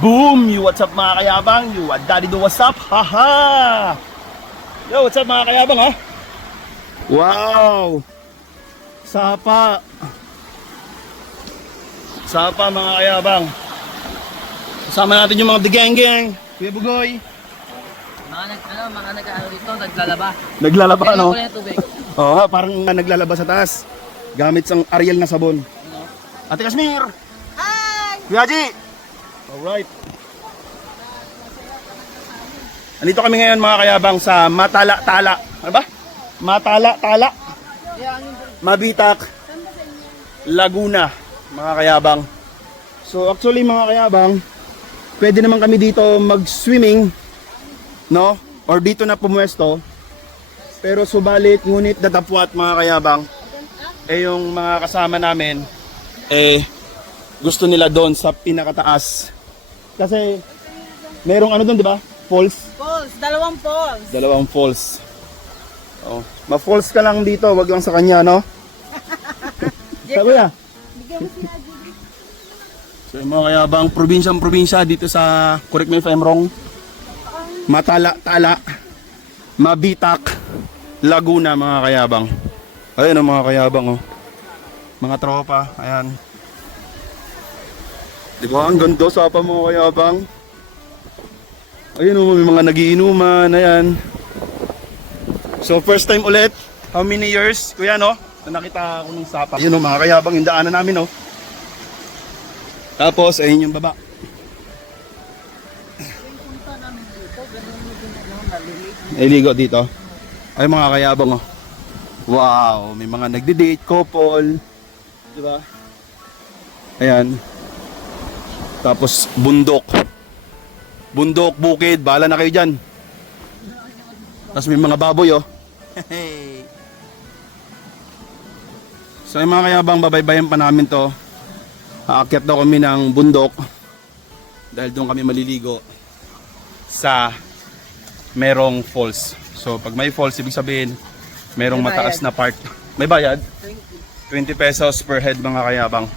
Boom! Yo, what's up mga kayabang? Yo, Daddy do what's up? Haha! Yo, what's up mga kayabang ha? Wow! Sapa! Sapa mga kayabang. Kasama natin yung mga digeng-geng. Kuya Bugoy. Mga nag-ano dito, naglalaba. Naglalaba Kailangan no? ko na yung tubig. Oo nga, parang naglalaba sa taas. Gamit sang Ariel na sabon. Ate Kasmir! Hi! Kuya Haji! Alright. Andito kami ngayon mga kayabang sa Matala-Tala. Ano ba? Matala-Tala. Mabitak, Laguna, mga kayabang. So actually mga kayabang, pwede naman kami dito mag-swimming, no? Or dito na pumuesto. Pero subalit, ngunit datapwat mga kayabang, yung mga kasama namin, gusto nila doon sa pinakataas. Kasi merong ano doon, di ba? Falls. Falls, dalawang falls. Dalawang falls. Oh, ma-falls ka lang dito, wag lang sa kanya, no? Sabi na. Bigyan mo si Adi. So yung mga kayabang probinsya dito sa, correct me if I'm wrong, Matala-Tala, Mabitak, Laguna mga kayabang. Ayun ang mga kayabang oh. Mga tropa, ayan. Di ba ang ganda sa pa mga kayabang? Ayun oh, may mga nagiinuman, ayan. So first time ulit, how many years, kuya no? Na nakita ko ng sapa. Ayun oh, mga kayabang, yung daanan namin oh. Tapos, ayun yung baba. Ay ligo dito. Ay mga kayabang oh. Wow, may mga nagde-date, couple. Di ba? Ayan. Tapos bundok. Bundok, bukid, bahala na kayo dyan. Tapos may mga baboy oh. So yung mga kayabang, babaybayan pa namin to. Aakyat daw kami ng bundok. Dahil doon kami maliligo sa merong falls. So pag may falls, ibig sabihin merong May mataas bayad. na part. May bayad? 20 pesos per head mga kayabang.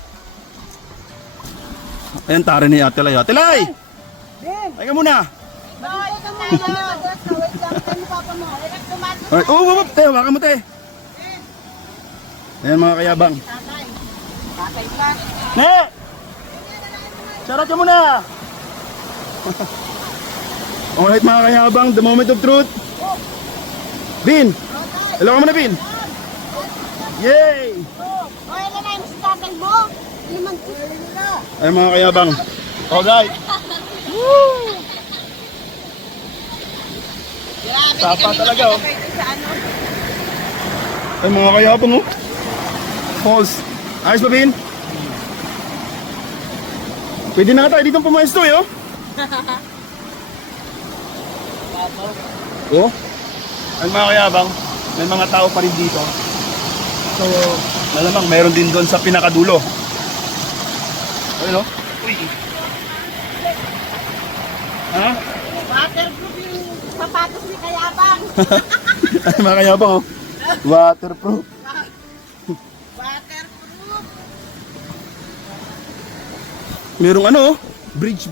Ayan tara ni Ate Lay. Ate Lay! Ay ka muna! Bakit ka muna? Wait lang, tayo papa mo. Alright, oh, te, waka mo te. Ayan mga kayabang. Tatay. Tatay pa. Ne! Charot ka muna! Alright mga kayabang, the moment of truth. Bin! Hello ka muna, Bin! Yay! O, ilan na yung si tatay mo? Limang na. Ay mga kayabang. Alright. Grabe, Sapa talaga oh. sa ano? Ay mga kayabang oh. Falls. Ayos ba, Bin? Pwede na tayo dito pumesto eh oh. Oh. Ay mga kayabang, may mga tao pa rin dito. So, malamang meron din doon sa pinakadulo. Ayun oh. Uy. Ha? Waterproof yung sapatos ni Kayabang. Ay mga kayabang oh. Waterproof. Waterproof. Merong ano oh. Bridge.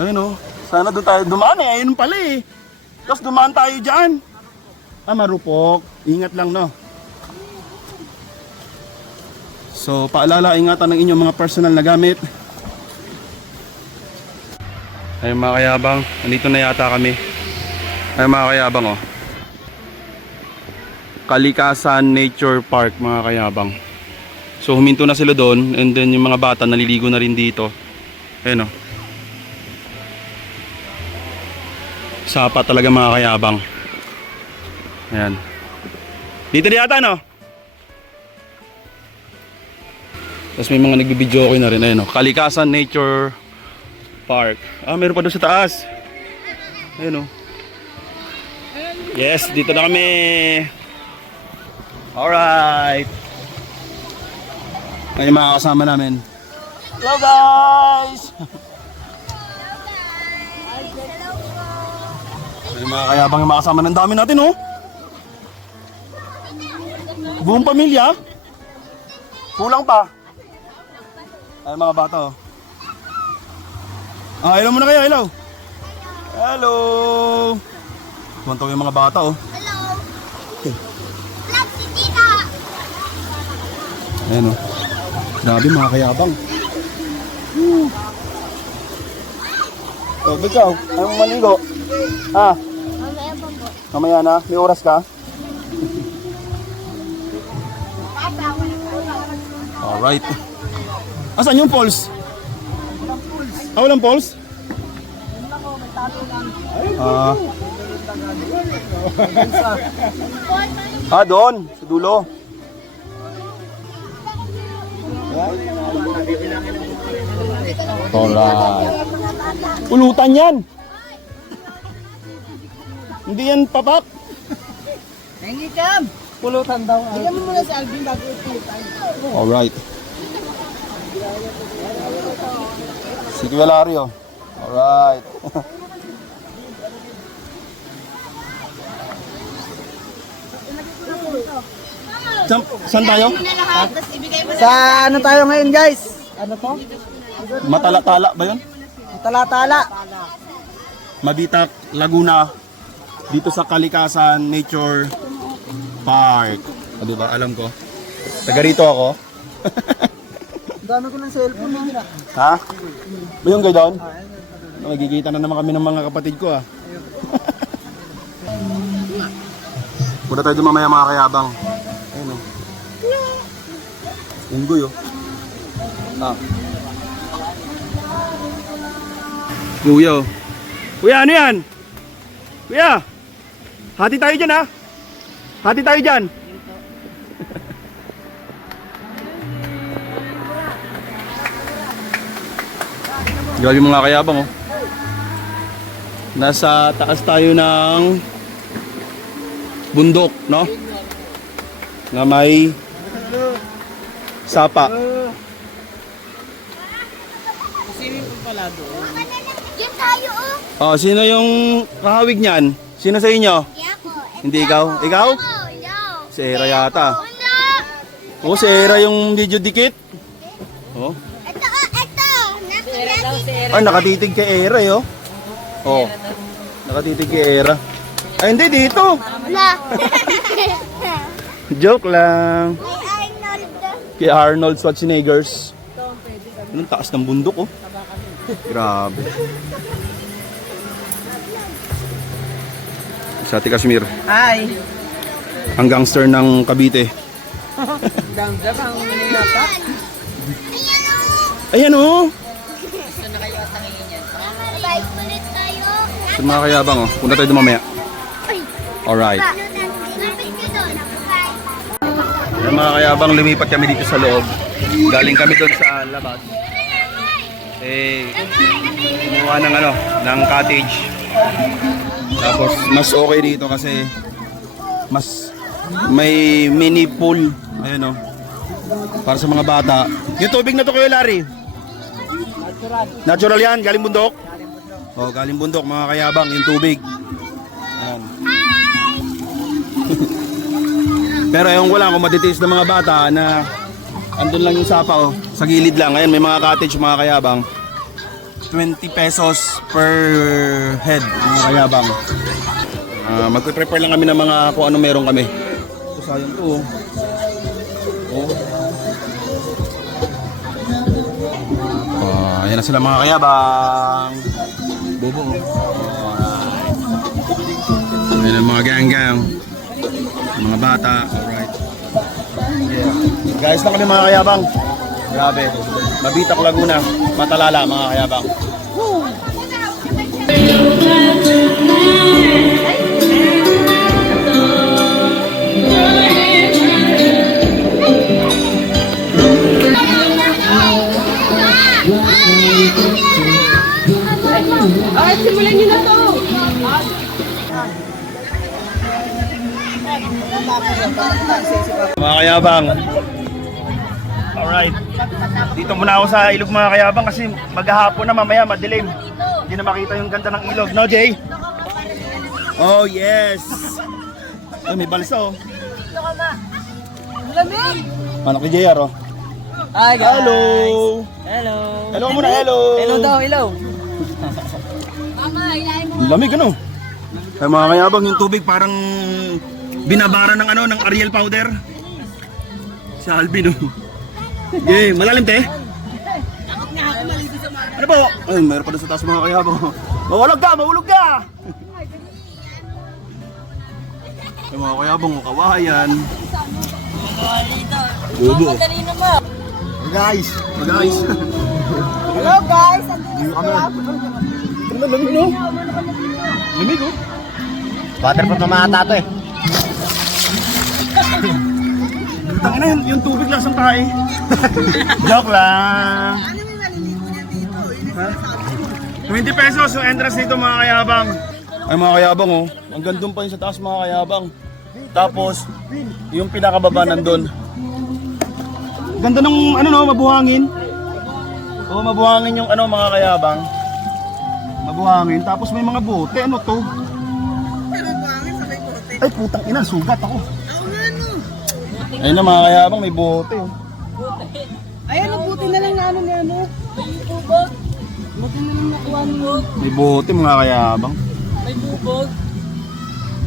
Ayun oh. Sana doon tayo dumaan eh. Ayun pala eh. Tapos dumaan tayo dyan. Ah, marupok. Ingat lang no. So, paalala, ingatan ng inyong mga personal na gamit. Ay mga kayabang, nandito na yata kami. Ay mga kayabang oh. Kalikasan Nature Park mga kayabang. So huminto na sila doon and then yung mga bata naliligo na rin dito. Ayun oh. Sapa talaga mga kayabang. Ayan. Dito na yata no? Tapos may mga nagbibideo ko na rin. Ayun oh. Kalikasan Nature Park. Ah, meron pa doon sa taas. Ayun oh. Yes, dito na kami. Alright. Ay mga kasama namin. Hello guys! Ay mga kayabang yung mga kasama ng dami natin oh. Buong pamilya. Kulang pa. Ay, mga bata oh. Ah, hello muna kayo, hello. Hello. Tuwan-tuwa yung mga bata oh. Hello. Vlog si Tita. Ayan oh. Grabe mga kayabang. Oh, ikaw, anong maligo? Ah, Mamaya pa po. mamaya na, may oras ka? Alright. Asan yung poles? Ah, walang poles? Doon, sa dulo. Alright. Pulutan yan. Hindi yan papak. Hengi Cam! Pulutan daw. Bigyan mo muna si Alvin bago ipulutan. Alright. Si Kuya Lario. Alright. Saan tayo? Sa ano tayo ngayon guys? Ano to? Matala-tala ba yun? Tala-tala. Mabitak, Laguna. Dito sa Kalikasan Nature Park. O diba? Alam ko. Taga rito ako. Dami ko ng cellphone mo. Ha? Ba yung kayo doon? Magkikita na naman kami ng mga kapatid ko ah. Punta tayo doon mamaya mga kayabang. Ayun o. Unggoy oh. Ah. Kuya oh. Kuya ano yan? Kuya! Hati tayo dyan ha? Hati tayo dyan. Grabe mga kayabang oh. Nasa taas tayo ng bundok, no? Na may sapa. Diyan tayo oh. Oh, sino yung kahawig niyan? Sino sa inyo? Hindi ako. Hindi ikaw? Ikaw? Ikaw. Si Era yata. Wala. Oh, si Era yung video dikit. Oh. Ito oh, ito. Nakita. Ay, nakatitig kay Era eh, oh. Oh. Nakatitig kay Era. Ay, hindi dito. Wala. Joke lang. May Arnold. Kay Arnold Schwarzeneggers. Anong taas ng bundok, oh. Grabe. Sa Ate Kashmir, Hi! ang gangster ng Cavite. Ganda kang miniyata. Ayan oh. Ayan, oh. Bike ulit tayo. Sa mga kayabang, oh. Punta tayo doon mamaya. Alright. Lapit ka doon. Sa mga kayabang, lumipat kami dito sa loob. Galing kami doon sa labas. Kumuha ng ng cottage. Tapos mas okay dito kasi mas may mini pool. Ayun oh. Para sa mga bata. Yung tubig na to kayo, Larry. Natural yan, galing bundok. Oh, galing bundok mga kayabang yung tubig. Ayan. Pero yung wala kung matitiis ng mga bata na andun lang yung sapa oh, sa gilid lang. Ayan, may mga cottage mga kayabang. 20 pesos per head mga kayabang. Magpe-prepare lang kami ng mga kung ano meron kami. Ito sayang to oh. Ayan na sila mga kayabang. Bobo oh. Ayan ang mga gang-gang. Mga bata. Alright. Guys lang kami mga kayabang. Grabe. Mabitak Laguna. Matalala mga kayabang. Ay, simulan niyo na to. Mga kayabang. Alright. Dito muna ako sa ilog mga kayabang kasi maghahapon na mamaya madilim. Hindi na makita yung ganda ng ilog. No, Jay? Oh, yes. Ay, may balsa oh. Lamig! Anak ni JR oh. Hi guys. Hello. Hello. Hello muna, hello. Hello daw, hello. Lamig ano? Ay mga kayabang, yung tubig parang binabara ng ano, ng Ariel powder. Sa Alvin oh. Yeah, malalim te. Ano po? Ay, mayroon pa doon sa taas mga kayabang. Mahulog ka, mahulog ka! Ay mga kayabang, kawayan. Bubo. Guys, guys. Hello guys, andito Hindi kami. Ano, lamig no? Lamig oh. Waterproof na mga tato eh. Tangina yung tubig lasang tae. Joke lang. Ha? 20 pesos yung entrance dito mga kayabang. Ay mga kayabang oh. Ang gandun pa yun sa taas mga kayabang. Tapos, yung pinakababa nandun. Ganda ng ano no, mabuhangin. Oo, mabuhangin yung ano mga kayabang. Mabuhangin. Tapos may mga bote. Ano to? Ay putang ina, sugat ako. Ayun na mga kayabang, may bote oh. Ayan, buti na lang na ano ni ano. Buti na lang nakuha niyo. May bote mga kayabang.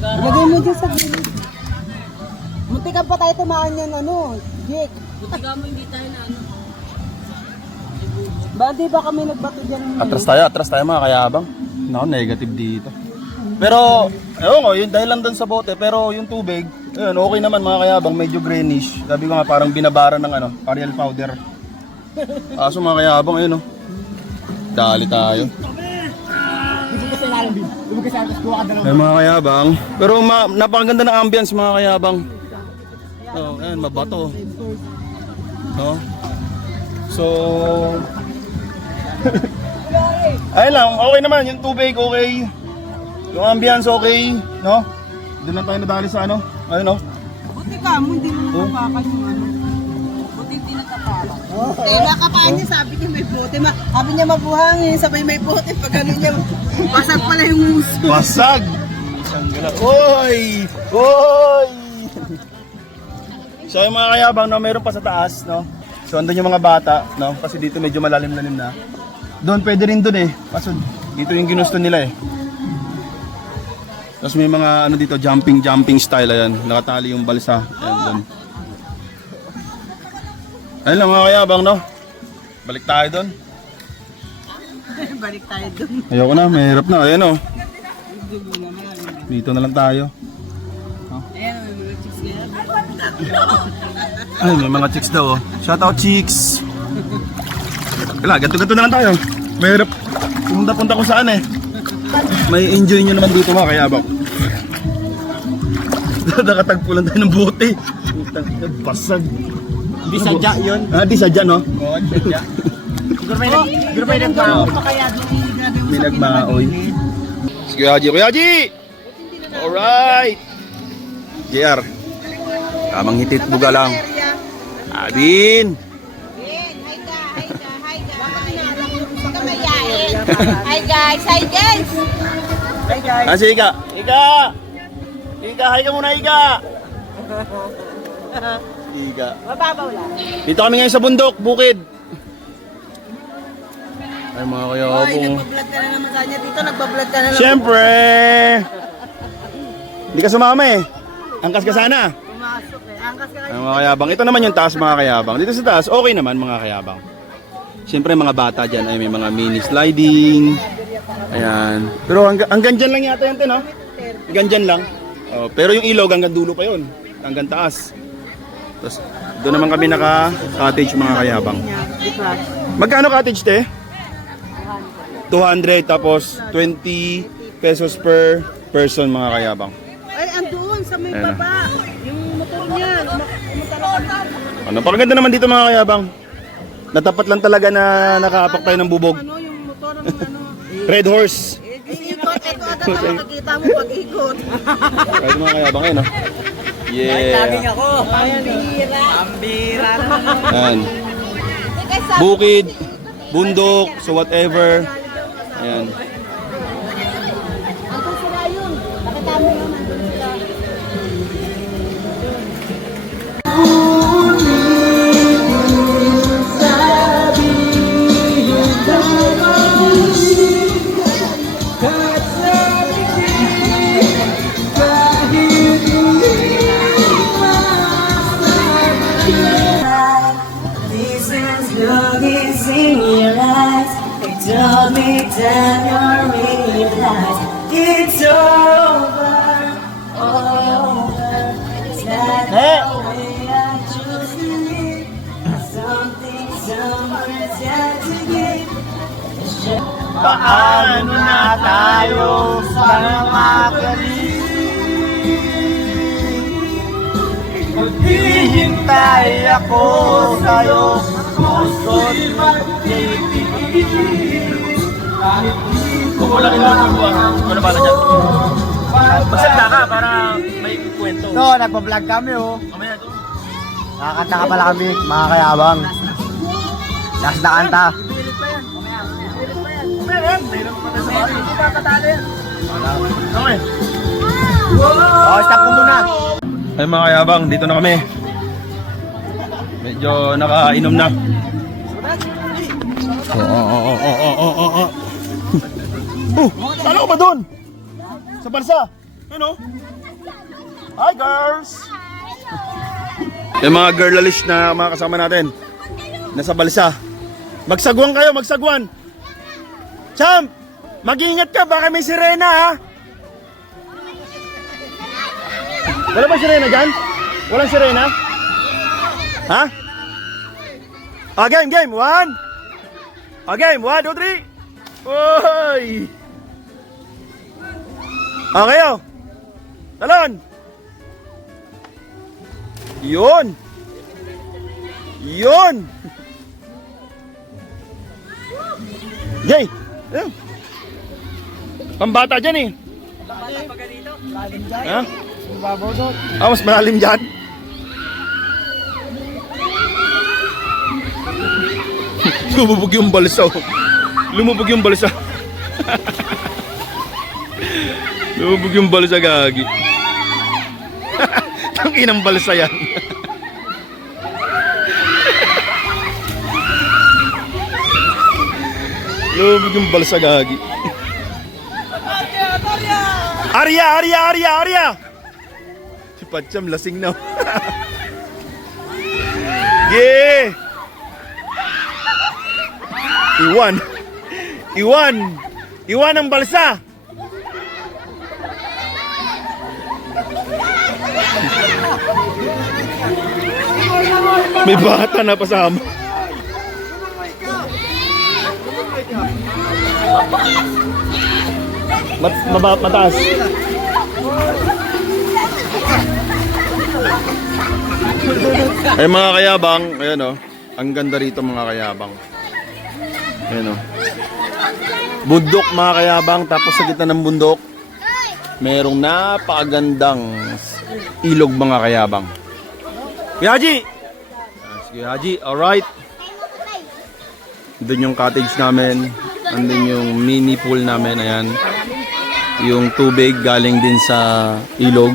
Lagay mo dyan sa gilid. Munti ka pa tayo tumaan yan ano, Jake. Ba, di ba kami nagbato dyan? Atras tayo mga kayabang. No, negative dito. Pero, ewan ko, yun dahil lang doon sa bote, pero yung tubig, ayun, okay naman mga kayabang, medyo greenish. Sabi ko nga, parang binabara ng ano, Ariel powder. Kaso mga kayabang, ayun oh. Dali tayo. Ayun mga kayabang. Pero napakaganda ng ambience mga kayabang. Oh, ayun, mabato. No? So, ayun lang, okay naman, yung tubig okay. Yung ambience okay, no? Doon lang tayo nadali sa ano, ayun no? Buti ka mo, hindi mo nakapakal yung ano. Buti hindi nakapakal. Eh, nakapakal niya, sabi niya may bote. Sabi niya mabuhangin, sabay may bote. Pag ano niya, basag pala yung muso. Basag! Sanggala. Oy! Oy! So yung mga kayabang, no, mayroon pa sa taas, no? So andun yung mga bata, no? Kasi dito medyo malalim-lalim na. Doon pwede rin doon eh. Kaso dito yung ginusto nila eh. Tapos may mga ano dito, jumping style, ayan. Nakatali yung balsa. Ayan, doon. Ayun lang mga kayabang, no? Balik tayo doon. Balik tayo dun. Ayoko na, mahirap na. Ayan o. Dito na lang tayo. Ayan, may mga chicks ngayon. Ay, may mga chicks daw oh. Shout out chicks. Wala, ganto-ganto na lang tayo. Mahirap. Punta-punta ko saan eh. May enjoy nyo naman dito mga kayabang. Nakatagpo lang tayo ng bote. Putang ina, basag. Di sadya yun. Ah, di sadya no? Oo, sadya. Siguro may nagmao. May nagmaoy. Si Kuya Haji, Kuya Haji! Alright! JR. Tamang hitit buga lang. Adin! Hi guys, hi guys. Hi guys. Ah, si Ika. Ika! Ika, hi ka muna Ika! Ika. Mababaw lang. Dito kami ngayon sa bundok, bukid. Ay mga Hoy, kayabong. nagbablog ka na naman sa kanya dito, nagbablog ka na naman. Siyempre! Hindi ka sumama eh. Angkas ka sana. Pumasok eh. Angkas ka Ay mga kayabang. Ito naman yung taas mga kayabang. Dito sa taas, okay naman mga kayabang. Siyempre mga bata dyan ay may mga mini sliding. Ayan. Pero hanggang dyan lang yata yun, no? Hanggang dyan lang. Oh, pero yung ilog hanggang dulo pa yun. Hanggang taas. Tapos doon naman kami naka-cottage mga kayabang. Magkano cottage te? 200 tapos 20 pesos per person mga kayabang. Ay, andoon sa may Ayan. baba. Yung motor niya. Pumunta lang kami. Ano, napakaganda naman dito mga kayabang. Natapat lang talaga na nakaapak tayo ng bubog. Ano yung motor ng ano. Red horse. Ikot, ito agad ang makikita mo pag ikot. Kahit mga kayabang yun, no? Laging Yeah. ako. Ambira naman. Ayan. Bukid, bundok, so whatever. Ayan. Andun sila yun. Nakita mo yun, andun sila. This is looking in your eyes. They told me that you're realized it's over, over. It's not the way I choose to live. Something somewhere's got to give. Paano na tayo sana makalis? Maghihintay ako sa'yo, puso't magtitipid. Kung wala rin lang ang buwan, ano ba na dyan? Magsalita ka para may kwento. Ito, nagpa-vlog kami oh. Mamaya to. Nakakanta ka pala kami, mga kayabang. Last na kanta. Okay. Oh, stop ko muna. Ay mga kayabang, dito na kami. Medyo nakainom na. Kala ko ba doon? Sa balsa? Ano? Hi girls! Yung mga girlalish na mga kasama natin. Nasa balsa. Magsagwan kayo, magsagwan! Champ! Mag-ingat ka, baka may sirena ha! Wala ba sirena dyan? Walang sirena? Ha? Game! One! Game! 1, 2, 3! Uy! Okay oh! Talon! Yun! Yun! Jay! Ayun. Pambata dyan eh! Ha? Ah, mas malalim dyan. Lumubog yung balsa. Lumubog yung balsa. Lumubog yung balsa, gagi. Ang inang balsa yan. Lumubog yung balsa, gagi. Arya! Si Patcham lasing na. Yeah! Iwan ang balsa. May bata na pasama. Mataas. Ay mga kayabang, ayan o. Ang ganda rito mga kayabang. Ayan o. Bundok mga kayabang, tapos sa gitna ng bundok, merong napakagandang ilog mga kayabang. Kuya Haji! Kuya Haji, alright. Doon yung cottage namin. Andun yung mini pool namin, ayan. Yung tubig galing din sa ilog.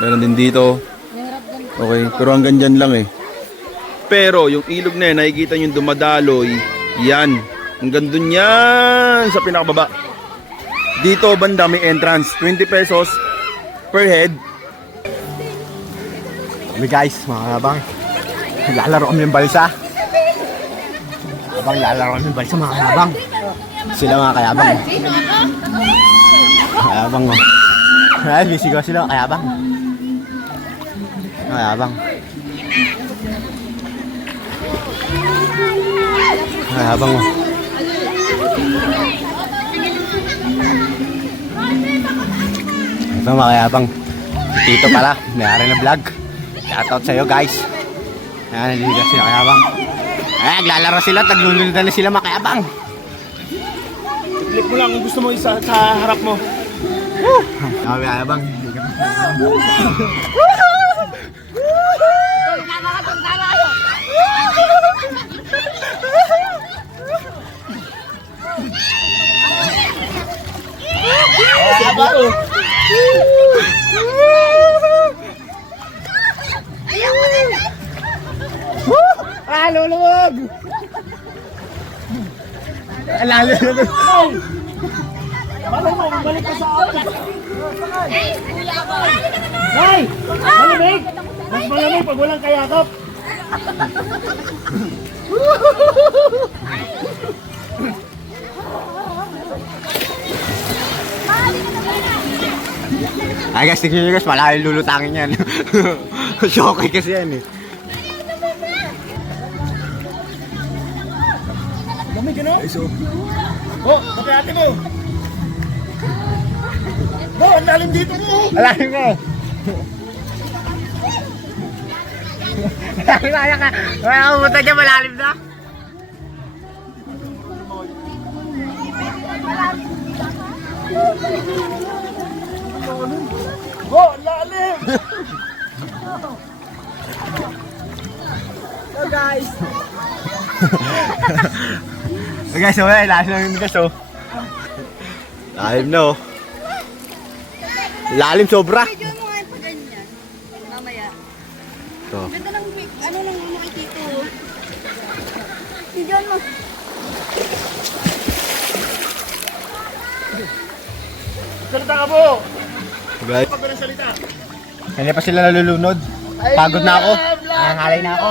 Meron din dito. Okay, pero hanggang dyan lang eh. Pero yung ilog na yun, nakikita nyo dumadaloy. Yan. Hanggang dun yan sa pinakababa. Dito banda may entrance. 20 pesos per head. Kami guys, mga kayabang. Lalaro kami ng balsa. Lalaro kami ng balsa, mga kayabang. Sila mga kayabang. Kayabang mo. Ay, bisigaw sila, kayabang. Kayabang. Kayabang mo. Ito mga kayabang. Tito pala, may-ari na vlog. Shoutout sa'yo guys. Ayan, naliligas sila kayabang. Ay, naglalaro sila, taglulundan na sila mga kayabang. Click mo lang kung gusto mo isa sa harap mo. Mga kayabang. Lalo na to. Malay mo, balik ka sa akin. Nay! Malamig! Mas malamig pag walang kayakap. Ay guys, tignan nyo guys, malaking lulutangin yan. Shocky kasi yan eh. Lamig ka na? Oh, pati ate mo. Oh, ang lalim dito mo. Malalim mo. Kaya ka. Kaya pumunta dyan, malalim na. Oh, ang lalim. So guys, So guys, so wala, lalim na yung guys, oh. Lalim na, oh. Lalim sobra. Video mo nga pa ganyan. Mamaya. Ito. Ang ganda ng ano lang ano kay Tito. Video mo. Salita ka po. Guys, Pag walang salita. hindi pa sila nalulunod. Pagod na ako. Nangangalay na ako.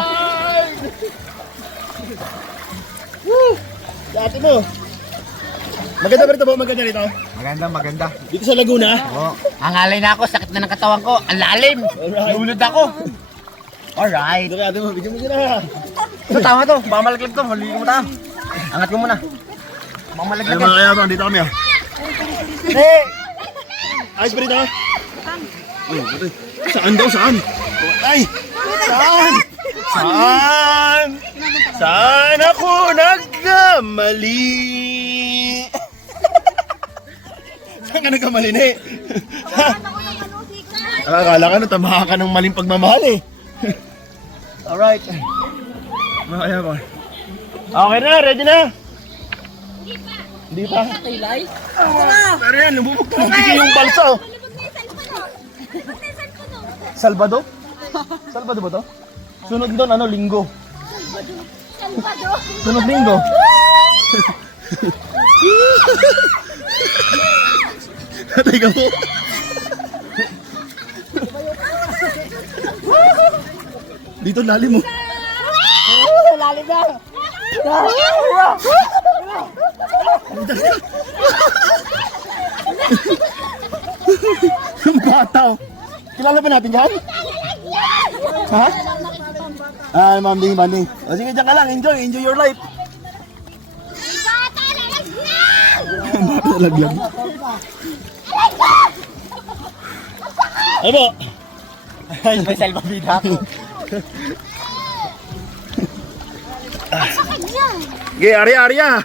Woo! Ate mo. Maganda ba rito po? Maganda rito? Maganda, maganda. Dito sa Laguna? Oh, nangangalay na ako. Sakit na ng katawan ko. Ang lalim. Alright. Lulod ako. Alright. Dito ate mo, bigyan mo sila. Ito, tama to. Baka malaglag to. Huli ko mo ta. Angat ko muna. Baka malaglag Ay mga kayabang, dito kami ah. Hey! Ayos ba rito? Saan daw? Saan? Ay! Saan? Saan? Saan ako nagkamali? Saan ka nagkamali, ne? Akala ka na tamaha ka ng maling pagmamahal eh. Alright. Mga kayabang. Okay na, ready na? Hindi pa. Pero yan, lumubog na yung balsa oh. Salvador? Salvador ba to? Sunod doon, ano, linggo. Sunod linggo. Teka mo. Dito lalim mo. lalim na. Yung bata oh. Kilala ba natin yan? Ha? Ah, Ma'am Ding, Ma'am Ding. O sige, dyan ka lang. Enjoy your life. Bata nalaglag. Ano? Ay, may salbabida ako. Okay, Arya!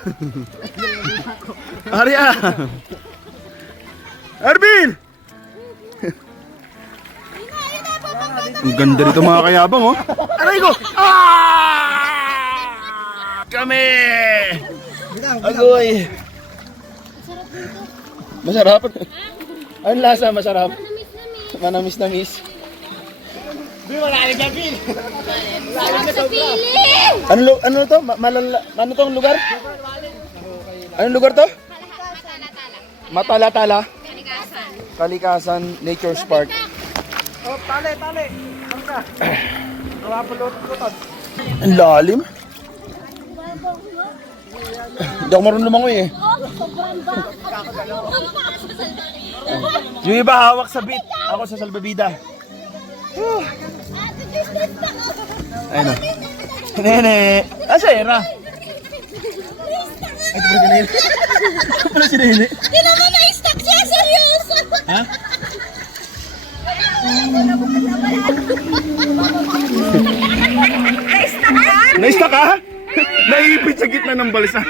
Arya! Ervin! Ang ganda rito mga kayabang oh. Aray ko! Ah! Kami! Agoy! Masarap? Anong lasa? Masarap? Manamis-namis. Di, malalim na, Bill. Ano to? Ano tong lugar? Anong lugar to? Matala-tala. Kalikasan Nature Park. Oh, tali. Ano ka? Pulot. Ang lalim. Hindi ako marunong lumangoy eh. Yung iba hawak sa beat. Ako sa salbabida. Ayun o. Nene. Ah, si Era. Ay, ito pala si Nene. Ito pala si Nene. Hindi naman na-stuck siya, seryoso. Ha? Na-stuck ka? Naiipit sa gitna ng balsa.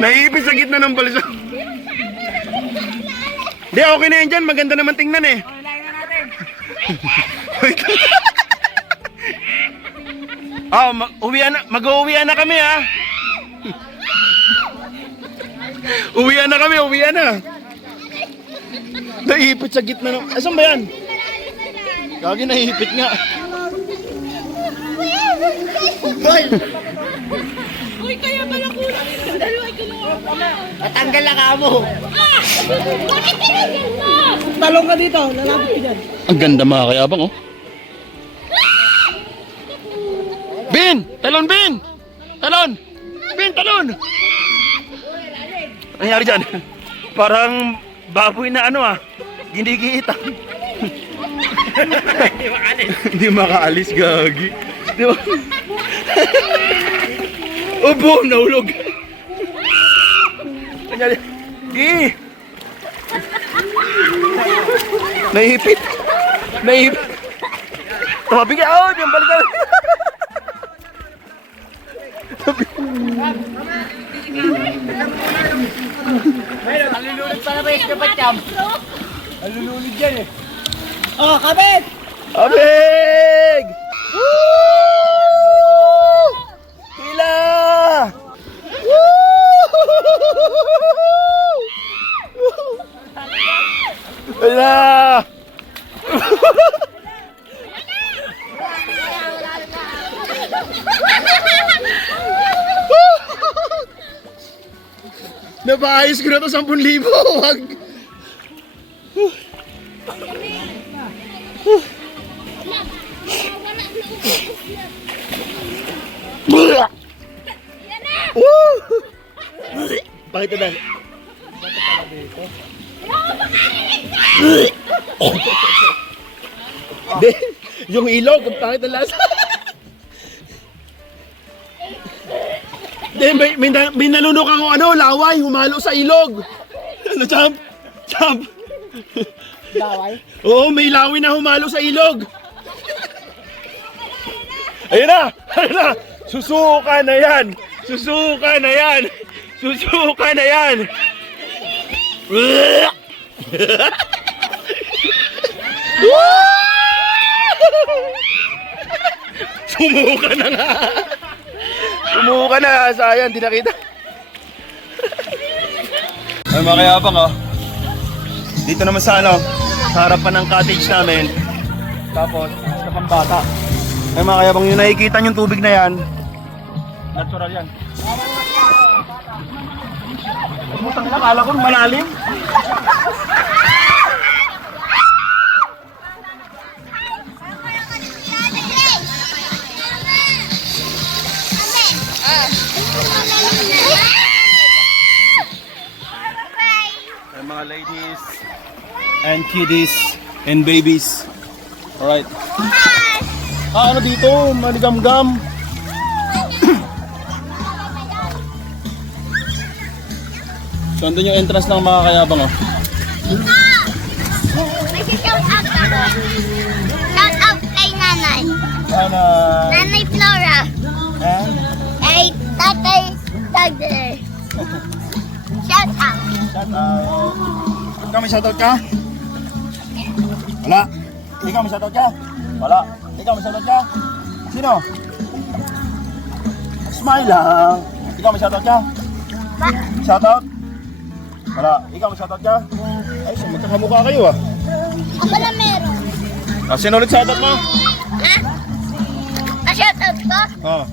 Naiipit sa gitna ng balsa. Di, okay na yan dyan. Maganda naman tingnan eh. Oh, mag-uwian na kami ha. Uwian na. Naiipit sa gitna ng... Asan ba yan? Gagi, naiipit nga. Hoy! kaya pala kulang yung dalawa kinuha mo. Natanggal na ka mo. Bakit tinanggal mo? Talong ka dito, lalapit ka dyan. Ang ganda mga kayabang, oh. Bin! Talon, Bin! Talon! Bin, talon! Ano nangyari dyan? Parang baboy na ano, ginigiita. Hindi makaalis, gagi. Di ba? Ubo, nahulog. Nangyari. Gi! Nahihipit. Nahihipit. Tumabi ka. Oh, diyan balik ka. Alulunod pala ba yung kapatiyam? Alulunod dyan eh. Oh, kabit! Abig! Woo! Hila! Woo! Hila! Napaayos ko na to 10,000. Wag. Bakit na? Hindi, yung ilog, ang pangit na lasa. Hindi, may nalunok ako laway, humalo sa ilog. Ano, champ? Champ? Laway? Oo, may laway na humalo sa ilog. Ayun na! Ayun na! Susuka na yan! Susuka na yan! Susuka na yan! Sumuka na nga! Sumuka na! Sayang, di nakita. Ay mga kayabang, oh. Dito naman sa sa harapan ng cottage namin. Tapos, sa Pambata. Ay mga kayabang, yung nakikita yung tubig na yan, natural yan. Umutang lang, kala ko malalim. Ay mga ladies and kiddies and babies. Alright. Ano dito? Maligam-gam. So, andun yung entrance ng mga kayabang, oh. May shout out ako. Shout out kay nanay. Sana. Nanay Flora. Eh? Kay tatay Dagger. Shout out. Shout out. Ikaw may shoutout ka? Wala. Ikaw may shoutout ka? Wala. Ikaw may shoutout ka? Sino? Smile lang. Ikaw may shoutout ka? Shoutout? Wala. Ikaw may shoutout ka? Ay, so magkakamukha kayo, ah. Ako na meron. Sino ulit shoutout mo? Ha? Shout out ko? Oh.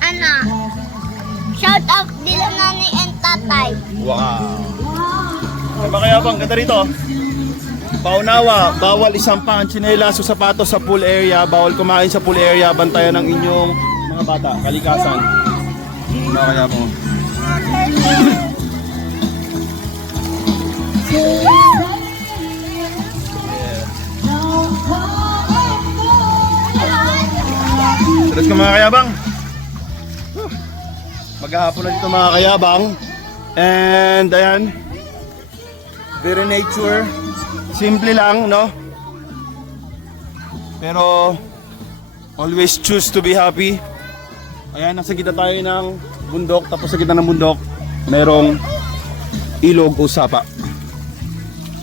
Ano? Shout out nila nanay and tatay. Wow. Ay, makayabang, ganda rito. Paunawa, bawal isampa ang tsinelas o sapatos sa pool area, bawal kumain sa pool area, bantayan ng inyong mga bata, kalikasan. Makayabang. Terus ka mga kayabang. Maghahapon na dito mga kayabang. And ayan, very nature. Simple lang, no? Pero always choose to be happy. Ayan, nasa gitna tayo ng bundok. Tapos sa gitna ng bundok, merong ilog o sapa.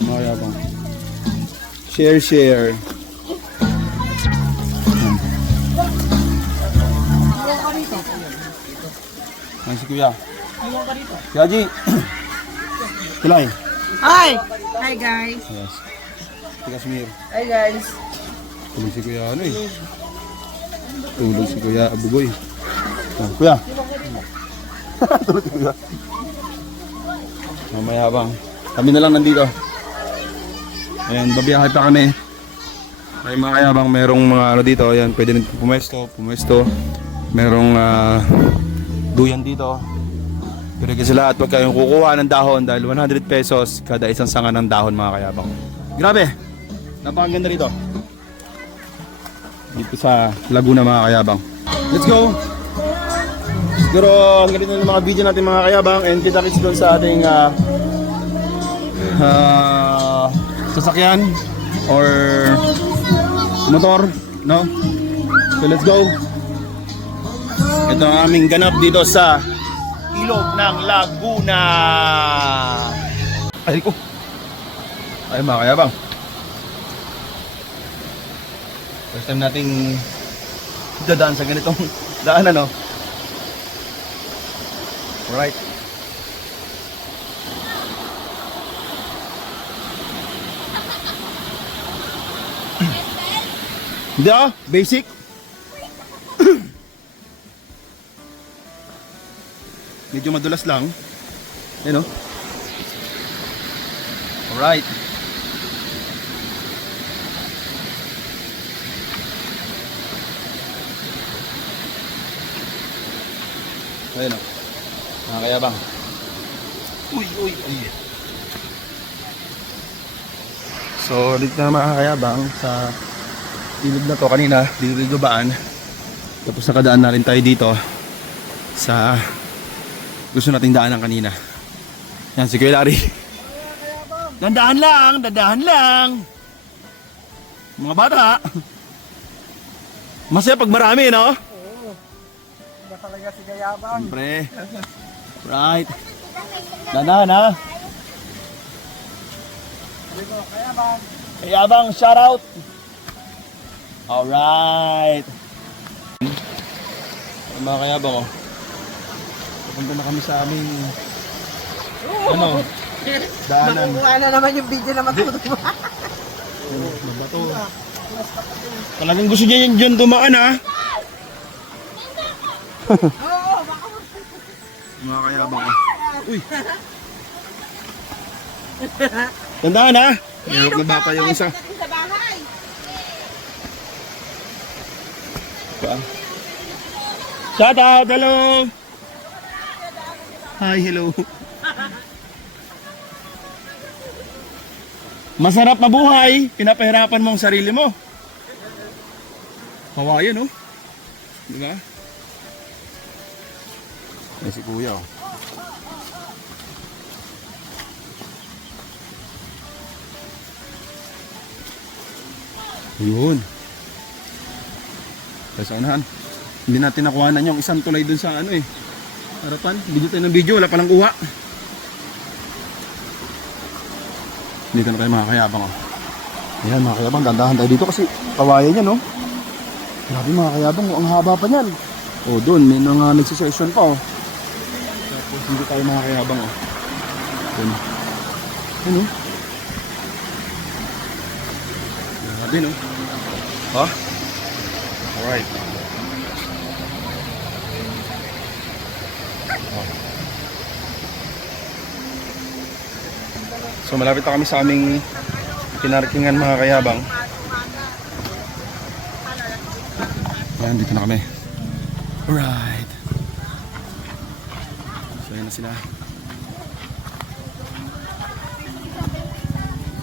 Mga kayabang. Share, share. Ayan si Kuya. Si Haji. Kilay. Hi! Hi guys! Yes. Si Kasmir. Hi guys! Tulog si Kuya ano eh. Tulog si Kuya Abugoy. Oh, Kuya. Tulog ka. Mamaya bang. Kami na lang nandito. Ayan, babiyahe pa kami. May mga kayabang merong mga ano dito. Ayan, pwede rin pumesto. Merong duyan dito. Pero kasi lahat, wag kayong kukuha ng dahon dahil 100 pesos kada isang sanga ng dahon mga kayabang. Grabe! Napakaganda rito. Dito sa Laguna mga kayabang. Let's go! Siguro ang ganito ng mga video natin mga kayabang and kita-kits doon sa ating sasakyan or motor, no? So let's go! Ito ang aming ganap dito sa Ilog ng Laguna. Ay ko. Ay mga kayabang. First time nating dadaan sa ganitong daan ano. Alright. Hindi basic. Medyo madulas lang. Ayan o. Alright. Ayan o. Mga kayabang. Uy. So, dito na mga kayabang sa ilog na to kanina. Dito baan. Tapos nakadaan na rin tayo dito sa gusto nating daanan kanina. Yan, si Kuya Larry. Dandahan lang. Mga bata. Masaya pag marami, no? Oo. Iba talaga si Kayabang. Siyempre. Right. Dandahan, ha? Kayabang. Kayabang, shout out. Alright. Mga kayabang, oh. Punta na kami sa aming daanan. Nakukuha na naman yung video na matutuwa. Mabato. Talagang gusto niya yung dyan dumaan ha. Mga kayabang. Uy. Tandaan ha. Mayroon na baka yung isa. Shout out, hello. Hi, hello. Masarap mabuhay, pinapahirapan mo ang sarili mo. Hawayan, no? Diba? Ay, si Kuya, oh. Yun. Sa unahan. Hindi natin nakuhanan yung isang tulay dun sa ano eh. Harapan, video tayo ng video, wala palang kuha. Dito na tayo mga kayabang. Oh. Ayan mga kayabang, dandahan tayo dito kasi kawayan yan, no? Grabe mga kayabang, ang haba pa niyan. O doon, may mga nagsisession pa, oh. Tapos dito tayo mga kayabang, oh. Doon. Ano? Grabe, no? Ha? Alright. So malapit na kami sa aming pinarkingan mga kayabang. Ayan, dito na kami. Alright. So ayan na sila.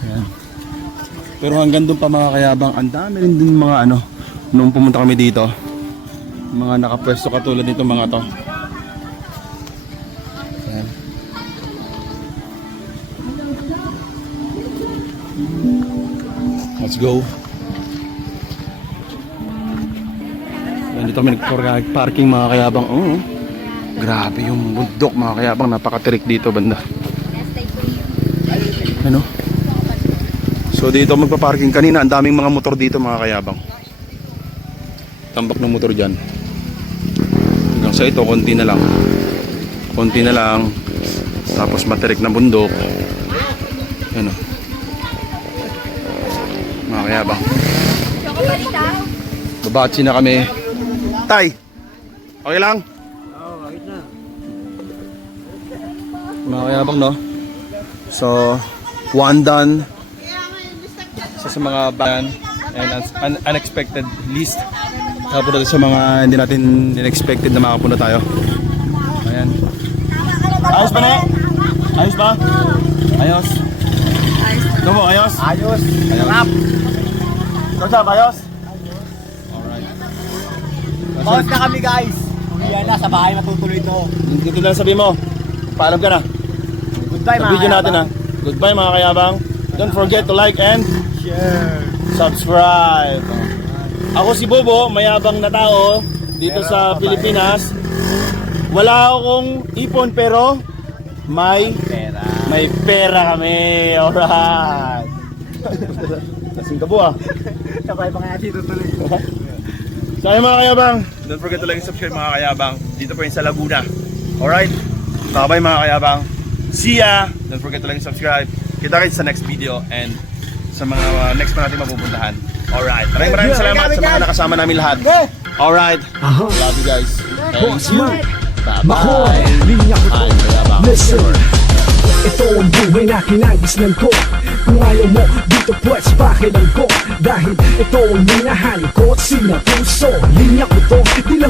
Ayan. Pero hanggang doon pa mga kayabang, ang dami rin din mga ano, nung pumunta kami dito. Mga nakapwesto katulad nito mga to. Ayan. Let's go. Ayan, dito kami nag-parking mga kayabang. Oh, grabe yung bundok mga kayabang. Napakatirik dito banda. Ano? So dito magpa-parking kanina. Ang daming mga motor dito mga kayabang. Tambak ng motor dyan. Hanggang sa ito, konti na lang. Konti na lang. Tapos matirik na bundok. Ano? Mga kayabang. Babatsi na kami. Tay! Okay lang? Oo, ayos na. Mga kayabang, no? So, one done. Isa sa mga ban and unexpected list. Tapos sa mga hindi natin expected na makapunta tayo. Ayan. Ayos ba na? Ayos ba? Ayos. Ito mo, ayos? Ayos. Ayos. What's up, ayos? Alright. Pause na kami guys. Uwian na, sa bahay natutuloy ito. Dito lang sabi mo. Paalam ka na. Goodbye Sa mga video natin ha. kayabang. Goodbye mga kayabang. Don't forget to like and Share. subscribe. Ako si Bobo, mayabang na tao dito sa Pilipinas. Wala akong ipon pero may pera kami. Alright. Kasing kabo ah. Sabay pa nga natin tutuloy. So ayun mga kayabang, don't forget to like and subscribe mga kayabang. Dito po yun sa Laguna. Alright? Bye mga kayabang. See ya! Don't forget to like and subscribe. Kita kayo sa next video and sa mga next pa natin mapupuntahan. Alright. Maraming salamat sa mga nakasama namin lahat. Alright. Love you guys. Thank you. Bye-bye. Linya ko to, Bye, kayabang. listen. Ito ang buhay na kinagisnan ko. Kung ayaw mo, dito pwes pakilang ko. Dahil ito ang minahal ko at sinapuso. Linya ko to, di lang